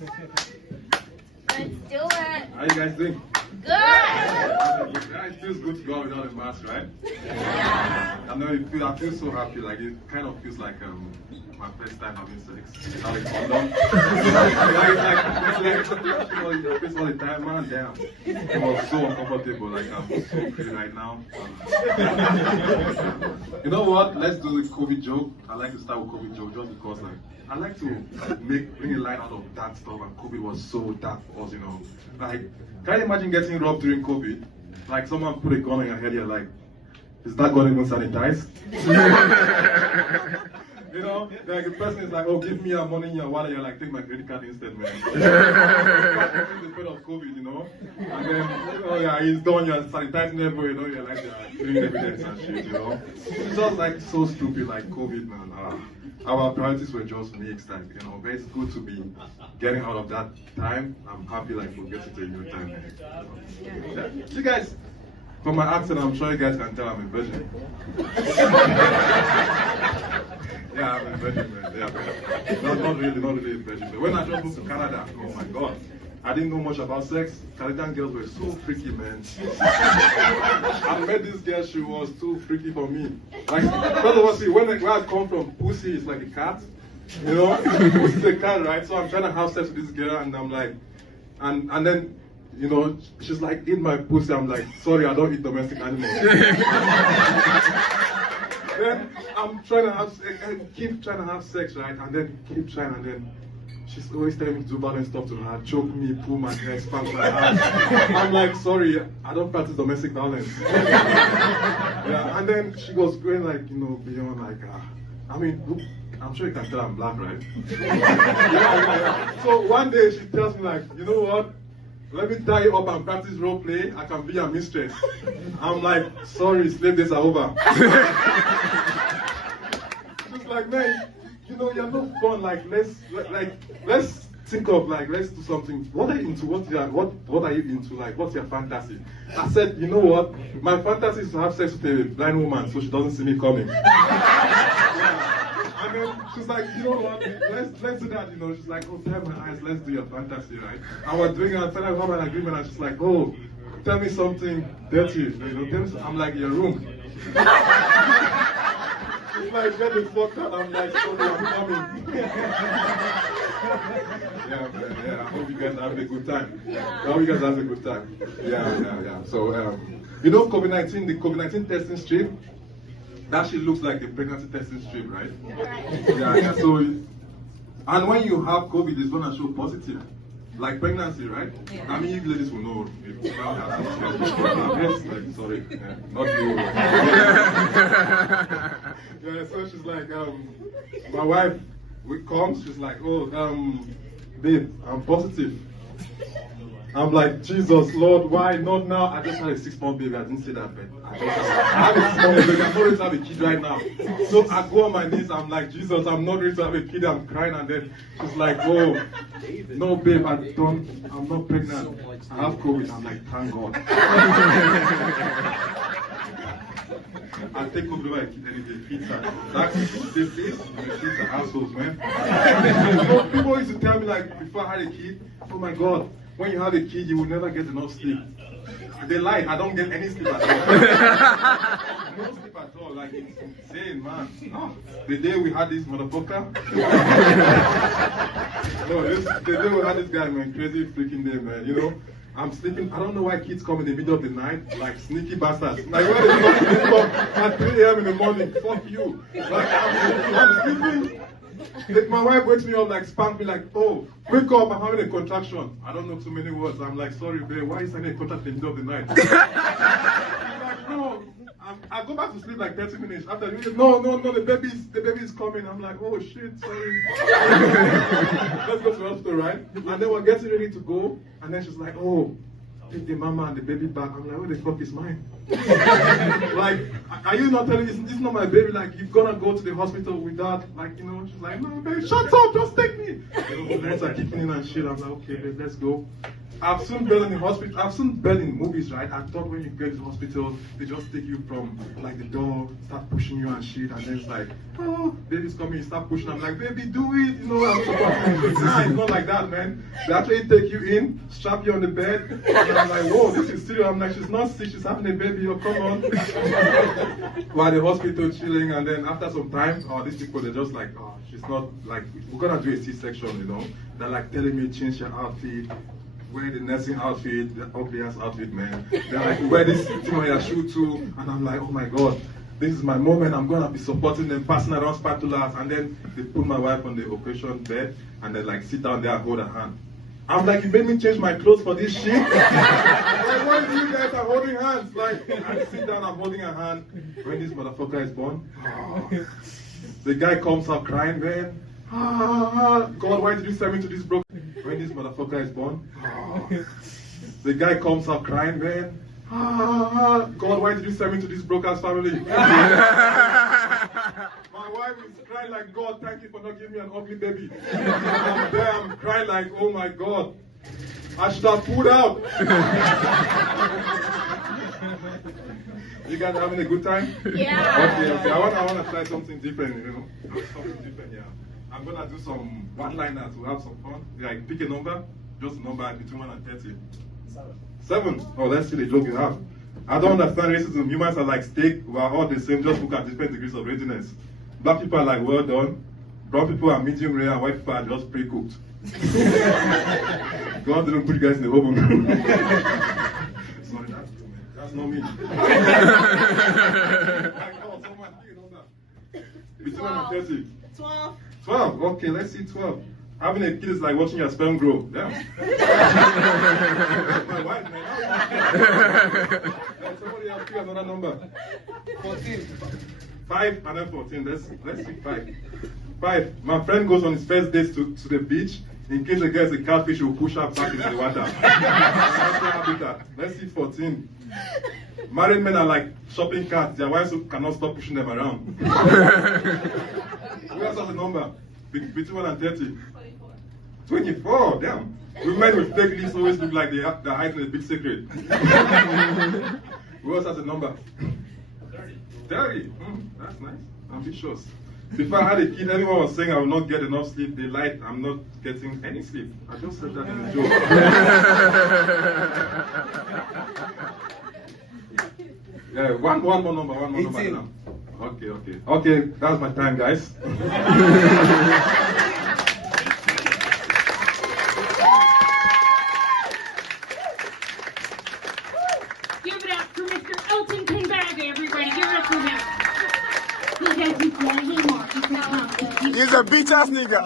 Let's do it. How you guys doing? Good. Yeah, it feels good to go out without a mask, right? Yeah. I know I feel so happy. Like it kind of feels like my first time having sex without a condom. Your face all the time, man. Damn, it was so uncomfortable. Like I'm so free right now. You know what? Let's do the COVID joke. I like to start with COVID joke just because like I like to bring a light out of that stuff, and COVID was so dark for us, you know. Like, can you imagine getting robbed during COVID? Like someone put a gun on your head, you're like, is that gun even sanitized? You know, like the person is like, oh, give me your money in your wallet. You're like, take my credit card instead, man. The spread of COVID, you know. And then, oh yeah, he's done. You're sanitizing everywhere, you know. You're like, doing evidence and shit, you know. It's just like so stupid, like COVID, man. Our priorities were just mixed, like, you know. But it's good to be getting out of that time. I'm happy, like, we're getting to a new time. Yeah. You guys, from my accent, I'm sure you guys can tell I'm a virgin. Yeah, I'm a virgin, man. Yeah, not really a virgin. But when I just moved to Canada, oh my God, I didn't know much about sex. Canadian girls were so freaky, man. I met this girl, she was too freaky for me. Like, first of all, see, where I come from, pussy is like a cat. You know, pussy is a cat, right? So I'm trying to have sex with this girl, and I'm like, and then, you know, she's like, eat my pussy. I'm like, sorry, I don't eat domestic animals. Then I'm trying to have sex, and keep trying to have sex, right? And then keep trying, and then she's always telling me to do violent stuff to her, choke me, pull my hair, spank my ass. I'm like, sorry, I don't practice domestic violence. Yeah, and then she was going like, you know, beyond like, I mean, I'm sure you can tell I'm black, right? Yeah. So one day she tells me like, you know what? Let me tie you up and practice role play. I can be your mistress. I'm like, sorry, slave days are over. She's like, man, you know, you're not fun. Like, let's think of like, let's do something. What are you into? What are you into? Like, what's your fantasy? I said, you know what? My fantasy is to have sex with a blind woman so she doesn't see me coming. And then she's like, you know what, let's do that, you know. She's like, oh, tell my eyes, let's do your fantasy, right? And we're doing it, and then I have an agreement, and she's like, oh, tell me something dirty, you know, tell me I'm like, your room. She's like, get the fuck out, I'm like, sorry, I'm coming. Yeah, man, yeah, I hope you guys have a good time. I hope you guys have a good time. Yeah. So, you know COVID-19, the COVID-19 testing strip, that shit looks like a pregnancy testing strip, right? Yeah. So, and when you have COVID, it's gonna show positive, like pregnancy, right? Yeah. I mean, you ladies will know if you have yes, like, sorry, not you. Yeah. So she's like, my wife, comes, she's like, oh, babe, I'm positive. I'm like, Jesus, Lord, why not now? I just had a 6-month baby. I didn't say that, but I have a 6-month baby. I'm not ready to have a kid right now. So I go on my knees. I'm like, Jesus, I'm not ready to have a kid. I'm crying. And then she's like, oh, no, babe, I'm not pregnant. I have COVID. I'm like, thank God. I take COVID over a kid and it's a pizza. That's the place. It's a household, man. So people used to tell me, like, before I had a kid, oh my God, when you have a kid, you will never get enough sleep. They lie, I don't get any sleep at all. No sleep at all, like it's insane, man. Oh, the day we had this motherfucker. The day we had this guy, man, crazy freaking day, man, you know. I'm sleeping, I don't know why kids come in the middle of the night, like sneaky bastards. Like when they come at 3 a.m. in the morning, fuck you. Like I'm sleeping. My wife wakes me up, like spank me, like, oh, wake up, I'm having a contraction. I don't know too many words. I'm like, sorry, babe, why is having a contraction in the middle of the night? I'm like, no, I go back to sleep like 30 minutes. After, no, the baby is coming. I'm like, oh shit, sorry. Let's go to the hospital, right? And then we're getting ready to go, and then she's like, oh, take the mama and the baby back. I'm like, what the fuck is mine? Like, are you not telling me this is not my baby? Like, you're gonna go to the hospital with that? Like, you know, she's like, no, baby, shut up, just take me. You know, the legs are kicking in and shit. I'm like, okay, babe, let's go. I've seen bed in the hospital. I've seen bed in movies, right? I thought when you get to the hospital, they just take you from like the door, start pushing you and shit, and then it's like, oh, baby's coming, you start pushing. I'm like, baby, do it. You know, I'm supporting. Nah, it's not like that, man. They actually take you in, strap you on the bed, and I'm like, whoa, this is serious. I'm like, she's not sick, she's having a baby. Oh, come on. While the hospital chilling, and then after some time, these people they're just like, oh, she's not like, we're gonna do a C-section, you know. They're like telling me change your outfit. Wear the nursing outfit, the ugly ass outfit, man. They're like, wear this thing on your shoe too. And I'm like, oh my God, this is my moment. I'm gonna be supporting them, passing around spatulas. And then they put my wife on the operation bed and they like sit down there and hold her hand. I'm like, you made me change my clothes for this shit? Like, why do you guys are holding hands? Like, I sit down, I'm holding her hand. When this motherfucker is born, the guy comes out crying, man. God, why did you send me to this broken? When this motherfucker is born, the guy comes out crying, man. God, why did you send me to this broken family? My wife is crying like, God, thank you for not giving me an ugly baby. I'm there, I'm crying like, oh my God, I should have pulled out. You guys having a good time? Yeah. Okay. I want to try something different, you know. Something different, yeah. I'm gonna do some one-liners to have some fun. Like pick a number, just a number between 1 and 30. 7. Oh, let's see the joke you have. I don't understand racism. Humans are like steak. We are all the same, just look at different degrees of readiness. Black people are like well done. Brown people are medium rare, and white people are just pre-cooked. God didn't put you guys in the oven. Sorry, that's not me. Between 1 and 30. 12. 12, okay, let's see 12. Having a kid is like watching your sperm grow. Damn. My wife, man. Somebody else pick another number. 14. 5 and then 14. Let's see 5. 5. My friend goes on his first date to the beach. In case he gets a catfish, he'll push her back into the water. Let's see 14. Married men are like shopping carts. Their wives cannot stop pushing them around. Who else has a number? Between 1 and 30? 24, damn. Women with fake lips always look like they're hiding a big secret. Who else has a number? 30. That's nice. Ambitious. Before I had a kid, everyone was saying I will not get enough sleep. They lied, I'm not getting any sleep. I just said that in a joke. Yeah, one more number now. Okay, that's my time, guys. Give it up for Mr. Elton Kinbag, everybody. Give it up for him. He's a bitch ass nigga.